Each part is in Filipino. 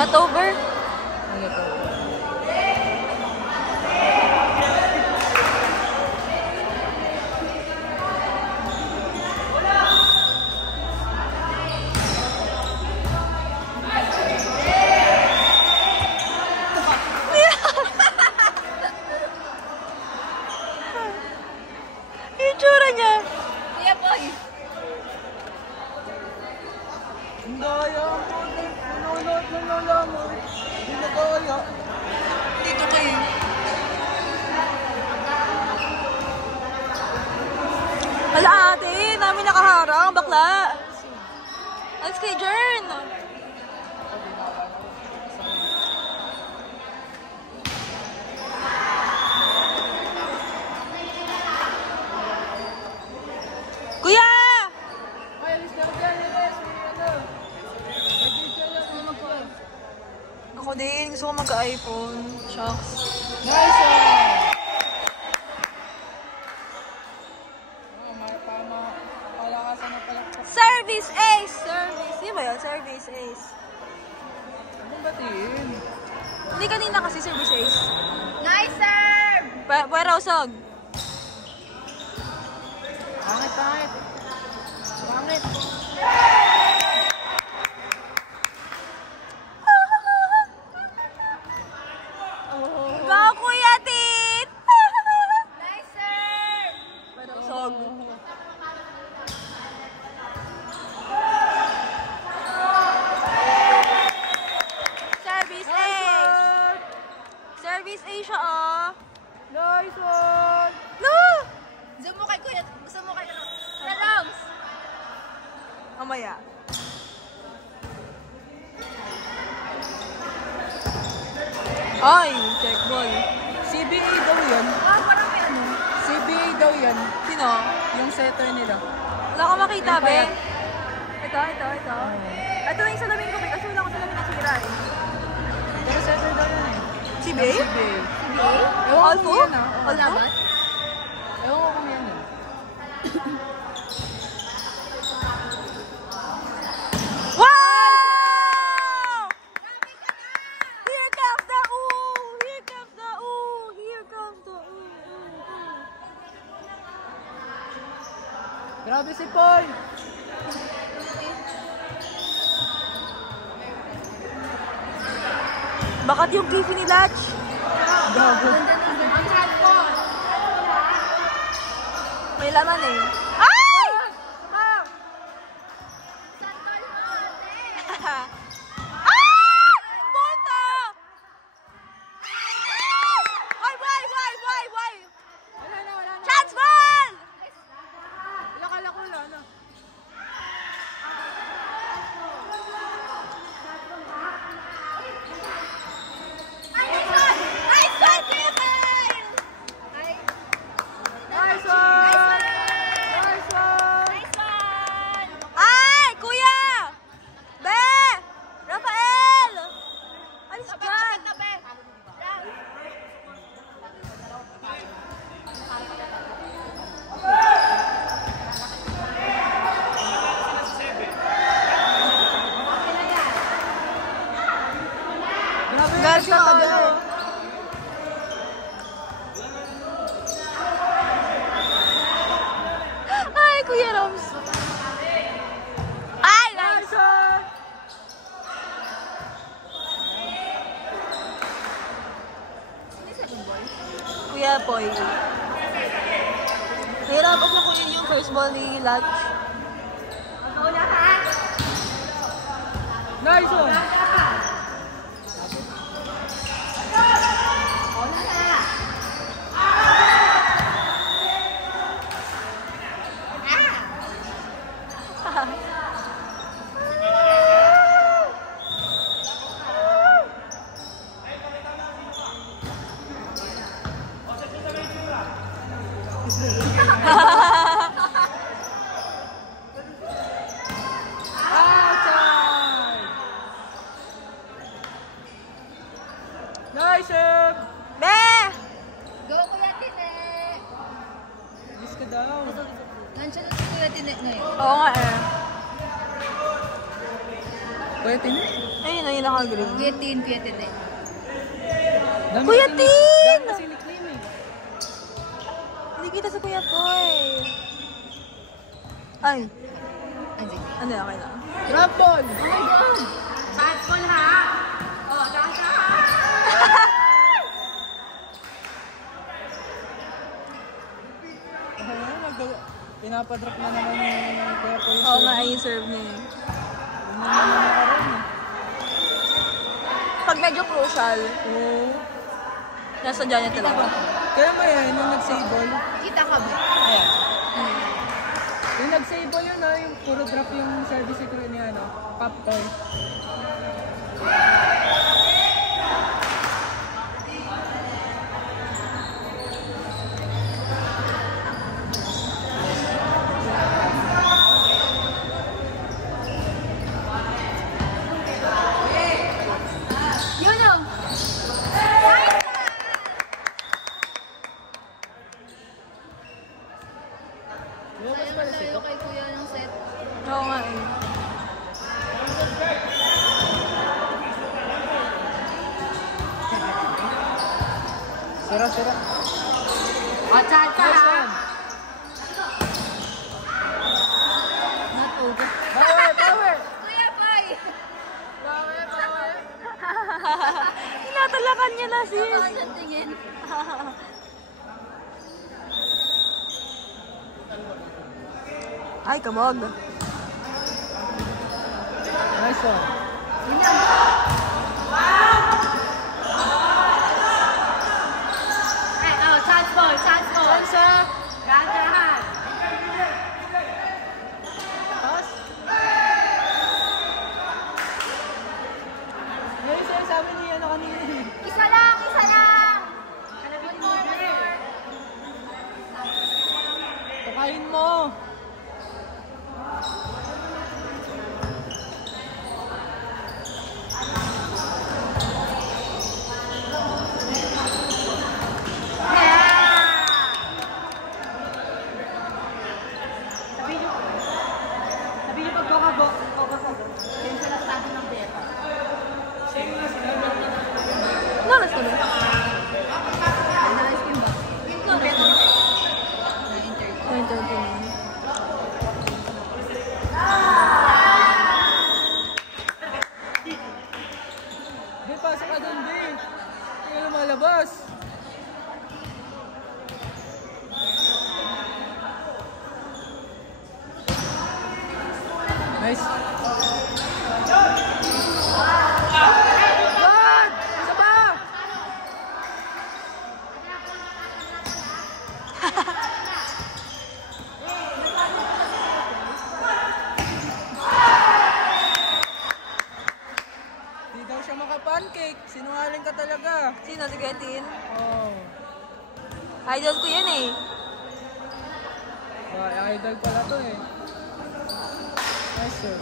Not over? Yung tsura niya. Kuya boy. Hindi kaya ako. Nanonood lang lang lamang. Hindi na kaya. Dito kayo. Hala ate, namin nakaharang, bakla. Alis kay Jern. Kuya! Ay, alis na dyan. Alis. Ako din, gusto ko magka-iPhone. Shucks. Nice one! Palakasan na palakpak. Service ace! Service. Di ba yun? Service ace. Anong batiin? Hindi kanina kasi service ace. Nice serve! Pwera usog. Pangit, pangit. Pangit. Ba, Kuya Tit! Nice serve! Pwera usog. Service ace! Service ace siya, oh. Nice one! No! Zoom mo kay Kuya. Zoom mo kay Kuya Rams. Mamaya. Ay, check ball. CBA daw yan. Ah, parang may ano. CBA daw yan. Sino? Yung setter nila. Wala ka makita, be. Ito. Ito yung salamin ko, be. Kasi wala ko salamin na sira, eh. Pero setter daw yan eh. Si Be? CBA. CBA? Ewan ko Alfo? kung yan ah. Alfo? Laban? Ewan ko kung yan eh. Wow! Here comes the ooh! Here comes the ooh! Here comes the ooh! Grabe si Poy! Bakat yung kifi ni Latch. Gago. Ang chat ko. May laman eh. Ay! Ay! Punta! Ay, why? Wala na. Chance ball! Akala ko wala na. Nice one! Nice one! Ay, kuya! Be! Rafael! Alis dyan! Grabe yung Garcia, nagtatabi. ano? Ay, Kuya Roms! Ay, nice! Nice one! Kuya Poy. Nahirapan na kuya yung first ball ni Latch. Nice one! Outside! Pwede na. Ayun na, yung naka-green. Kuya Tin eh. Kuya Tin! Dami kasi nickname eh. Hindi kita sa Kuya Toy. Ay. Ano, okay na. Trample! Oh my God! Chance ko na! Oh, chance na! Pinapadrop na naman yung Kuya Paul. Oo nga, ay serve niya eh. Pag medyo crucial, Oo. nasa dyan niya talaga. Kaya mo yan, yung nag-sable. Kita ka ba? Ayan. Yung nag-sable yun yung puro drop yung service secret niya, Pop Toy. Yun o! Tayo kay Kuya ng set. Oo nga eh. Sira. Oh, chance ka ha! Power! Kuya Boy! Tinatalakan niya na sis. Baka siyang tingin. Ay, kamog. Nice one. Ay, oh, chance ball! Gagahan! Pass. Ngayon siya sabi niya kanina. Isa lang! Pakain mo. Sabi niyo pag go. Yan siya nasabi ng beta. Nalas ka ba? Analyze ko ba? Ito, beta. 9:39. Di, pasok ka doon, Di. Hindi ka lumalabas. Nice. God! Isa pa! Di daw siya makapancake. Sinungaling ka talaga. Sino si Kuya Tin? Oh. Idol ko yan eh. Idol pala to eh. Nice sir.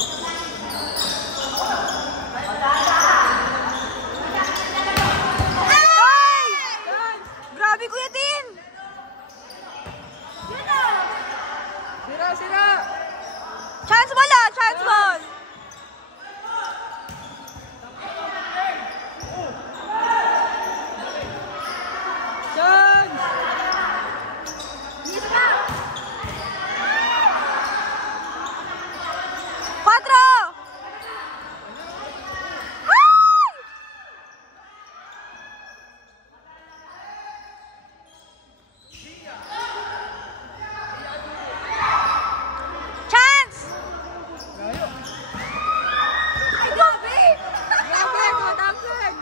Ay! Grabe Kuya Tin! Sira! Chance ball! Chance! Quatro! Ay! Chance! Layo. Ay, grabe! Grabe! Tumatapin!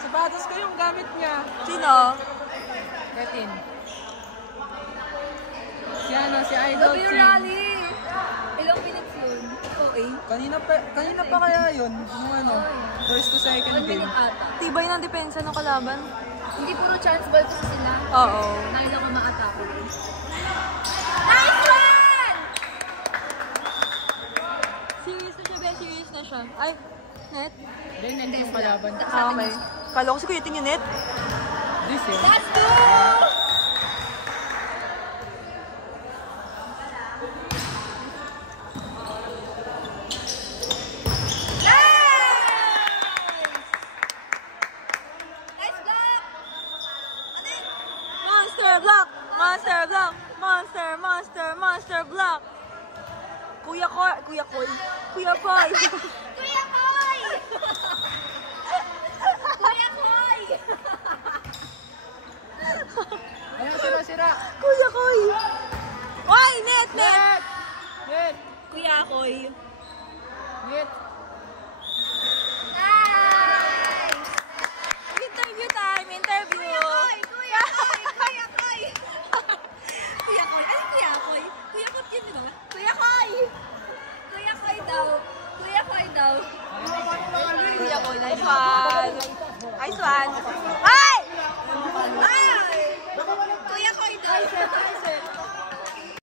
Sapatos ko yung gamit niya. Sino? Retin. Si Idol Love you, Team. Rally! Ilang minutes yun? Okay. Kanina pa kaya yun? Nung first to second 1 game. minute ata. Tibay ng depensa ng kalaban. Hindi puro chance ball kasi sila. Oo. Ngayon ako ma-attack. Nice one! Serious na siya, Ben. Serious na siya. Ay, net? Then, hindi yung kalaban. Ah, okay. Kala ko si Kuya Tin yung net. This eh. Let's go! block! Monster block! Monster, monster, monster block! Kuya Koy! Kuya Koy! Kuya Koy! Kuya Koy! Kuya Koy! Ayan, sira. Kuya Koy! Oy! Net! Net! Net! Net! Kuya Koy! Net! Nice! Interview time! Interview! Kuya Koy! Kuya Koy! Kuya Koy! Ano Kuya Koy? Kuya Koy yun, di ba? Kuya Koy! Kuya Koy daw. Kuya Koy daw. Kuya Koy! Nice one! Nice one! Ay! Ay! Kuya Koy daw.